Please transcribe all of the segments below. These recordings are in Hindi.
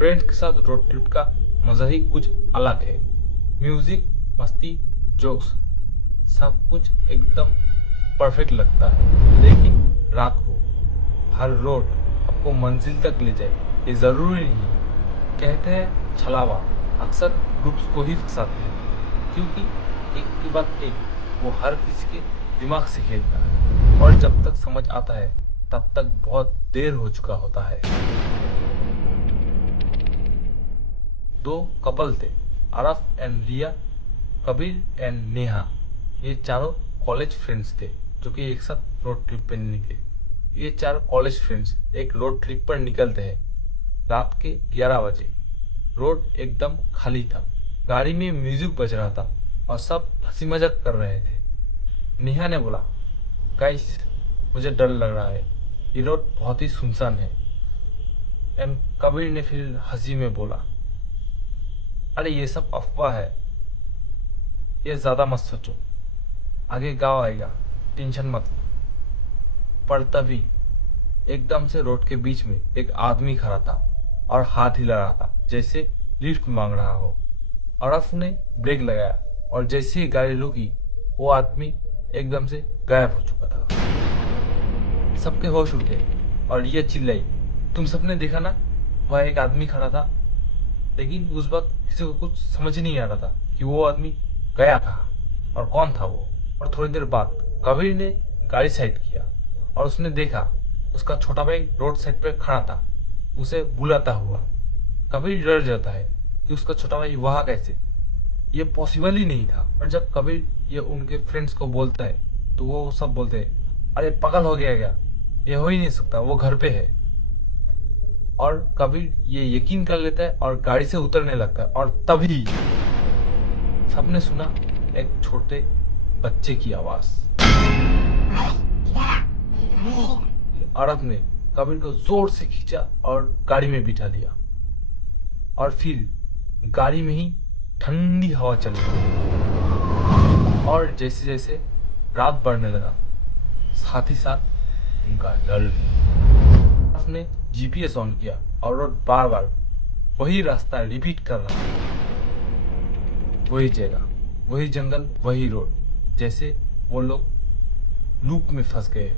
फ्रेंड्स के साथ रोड ट्रिप का मजा ही कुछ अलग है। म्यूजिक, मस्ती, जोक्स, सब कुछ एकदम परफेक्ट लगता है। लेकिन रात को हर रोड आपको मंजिल तक ले जाए ये जरूरी नहीं। कहते हैं छलावा अक्सर ग्रुप्स को ही फंसाते हैं, क्योंकि एक के बाद एक वो हर किसी के दिमाग से खेलता है और जब तक समझ आता है तब तक बहुत देर हो चुका होता है। दो कपल थे, अरफ एंड रिया, कबीर एंड नेहा। ये चारों कॉलेज फ्रेंड्स थे जो कि एक साथ रोड ट्रिप पर निकले। ये चार कॉलेज फ्रेंड्स एक रोड ट्रिप पर निकलते हैं। रात के 11 बजे रोड एकदम खाली था। गाड़ी में म्यूजिक बज रहा था और सब हंसी मजाक कर रहे थे। नेहा ने बोला, गाइस मुझे डर लग रहा है, ये रोड बहुत ही सुनसान है। एंड कबीर ने फिर हंसी में बोला, अरे ये सब अफवाह है, ये ज्यादा मत सोचो, आगे गाँव आएगा, टेंशन मत लो। पर तभी एकदम से रोड के बीच में एक आदमी खड़ा था और हाथ हिला रहा था जैसे लिफ्ट मांग रहा हो। अरफ ने ब्रेक लगाया और जैसे ही गाड़ी रुकी वो आदमी एकदम से गायब हो चुका था। सबके होश उड़ गए और ये चिल्लाई, तुम सबने देखा ना, वह एक आदमी खड़ा था। लेकिन उस वक्त किसी को कुछ समझ नहीं आ रहा था कि वो आदमी गया कहाँ और कौन था वो। और थोड़ी देर बाद कबीर ने गाड़ी साइड किया और उसने देखा उसका छोटा भाई रोड साइड पे खड़ा था, उसे बुलाता हुआ। कबीर डर जाता है कि उसका छोटा भाई वहां कैसे, ये पॉसिबल ही नहीं था। और जब कबीर ये उनके फ्रेंड्स को बोलता है तो वो सब बोलते हैं, अरे पागल हो गया क्या, ये हो ही नहीं सकता, वो घर पे है। और कबीर ये यकीन कर लेता है और गाड़ी से उतरने लगता है। और तभी सबने सुना एक छोटे बच्चे की आवाज। अरब ने कबीर को जोर से खींचा और गाड़ी में बिठा लिया। और फिर गाड़ी में ही ठंडी हवा चलने लगी। और जैसे जैसे रात बढ़ने लगा, साथ ही साथ उनका डर भी। उसने जीपीएस ऑन किया और रोड बार बार वही रास्ता रिपीट कर रहा था। वही जगह, वही जंगल, वही रोड, जैसे वो लोग लूप में फंस गए।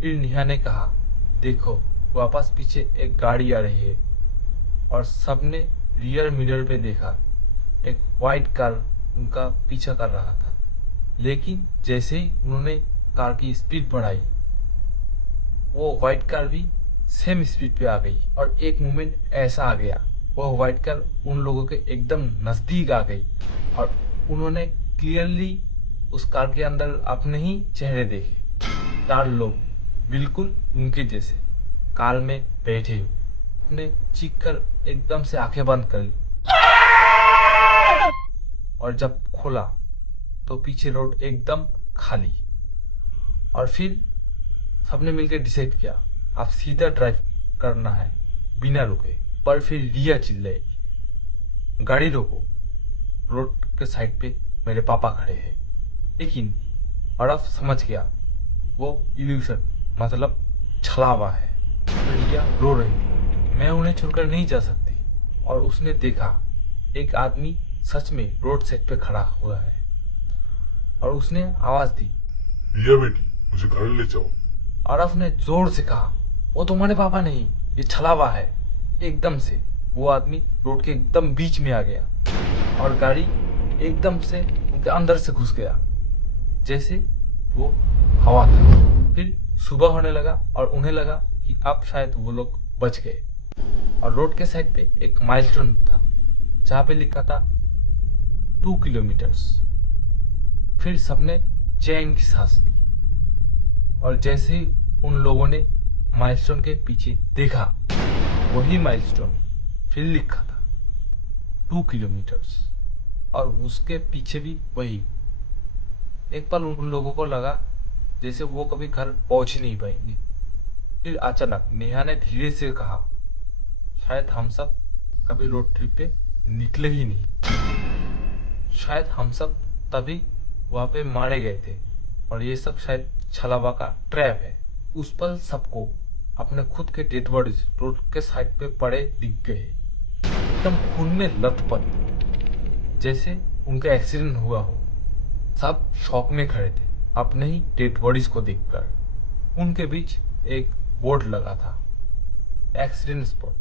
फिर नेहा ने कहा, देखो वापस पीछे एक गाड़ी आ रही है। और सबने रियर मिरर पे देखा, एक वाइट कार उनका पीछा कर रहा था। लेकिन जैसे ही उन्होंने कार की स्पीड बढ़ाई, वो वाइट कार भी सेम स्पीड पे आ गई। और एक मोमेंट ऐसा आ गया, वो वाइट कार उन लोगों के एकदम नजदीक आ गई और उन्होंने क्लियरली उस कार के अंदर अपने ही चेहरे देखे। चार लोग बिल्कुल उनके जैसे कार में बैठे हुए। उसने चीख कर एकदम से आंखें बंद कर ली और जब खोला तो पीछे रोड एकदम खाली। और फिर सबने मिलकर डिसाइड किया, आप सीधा ड्राइव करना है बिना रुके। पर फिर रिया चिल्लाई, गाड़ी रोको, रोड के साइड पे मेरे पापा खड़े हैं। लेकिन अरफ समझ गया वो इल्यूशन मतलब छलावा है। रिया रो रही थी, मैं उन्हें छोड़कर नहीं जा सकती। और उसने देखा एक आदमी सच में रोड साइड पे खड़ा हुआ है और उसने आवाज दी, रिया बेटी मुझे घर ले जाओ। अरफ ने जोर से कहा, वो तुम्हारे पापा नहीं, ये छलावा है। एकदम से वो आदमी रोड के एकदम बीच में आ गया और गाड़ी एकदम से उनके अंदर से घुस गया जैसे वो हवा था। फिर सुबह होने लगा और उन्हें लगा कि अब शायद वो लोग बच गए। और रोड के साइड पे एक माइलस्टोन था जहाँ पे लिखा था 2 किलोमीटर्स। फिर सबने चैन की सांस ली और जैसे ही उन लोगों ने माइलस्टोन के पीछे देखा, वही माइलस्टोन फिर लिखा था 2 किलोमीटर्स और उसके पीछे भी वही। एक पल उन लोगों को लगा जैसे वो कभी घर पहुंच ही नहीं पाएंगे। फिर अचानक नेहा ने धीरे से कहा, शायद हम सब कभी रोड ट्रिप पे निकले ही नहीं। शायद हम सब तभी वहां पे मारे गए थे और ये सब शायद छलावा का ट्रैप है। उस पल सबको अपने खुद के डेड बॉडीज रोड के साइड पे पड़े दिख गए। एकदम खून में लथपथ, जैसे उनका एक्सीडेंट हुआ हो। सब शॉक में खड़े थे अपने ही डेड बॉडीज को देखकर। उनके बीच एक बोर्ड लगा था, एक्सीडेंट स्पॉट,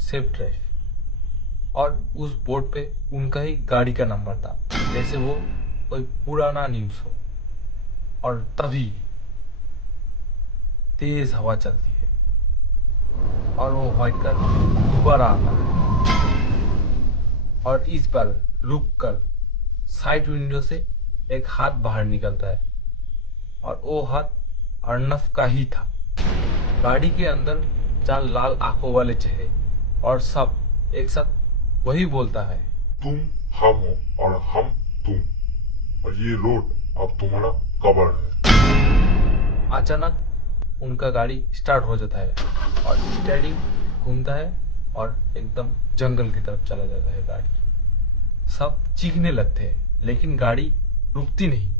सेफ ड्राइव। और उस बोर्ड पे उनका ही गाड़ी का नंबर था, जैसे वो कोई पुराना न्यूज़ हो। और तभी तेज हवा चलती है और वो व्हाइट कार दोबारा आता है। और इस बार रुक कर साइड विंडो से एक हाथ बाहर निकलता है, और वो हाथ अर्नव का ही था। गाड़ी के अंदर 4 लाल आंखों वाले चेहरे, और सब एक साथ वही बोलता है, तुम हम हो और हम तुम, और ये रोड अब तुम्हारा कबर है। अचानक उनका गाड़ी स्टार्ट हो जाता है और स्टीयरिंग घूमता है और एकदम जंगल की तरफ चला जाता है गाड़ी। सब चीखने लगते हैं, लेकिन गाड़ी रुकती नहीं।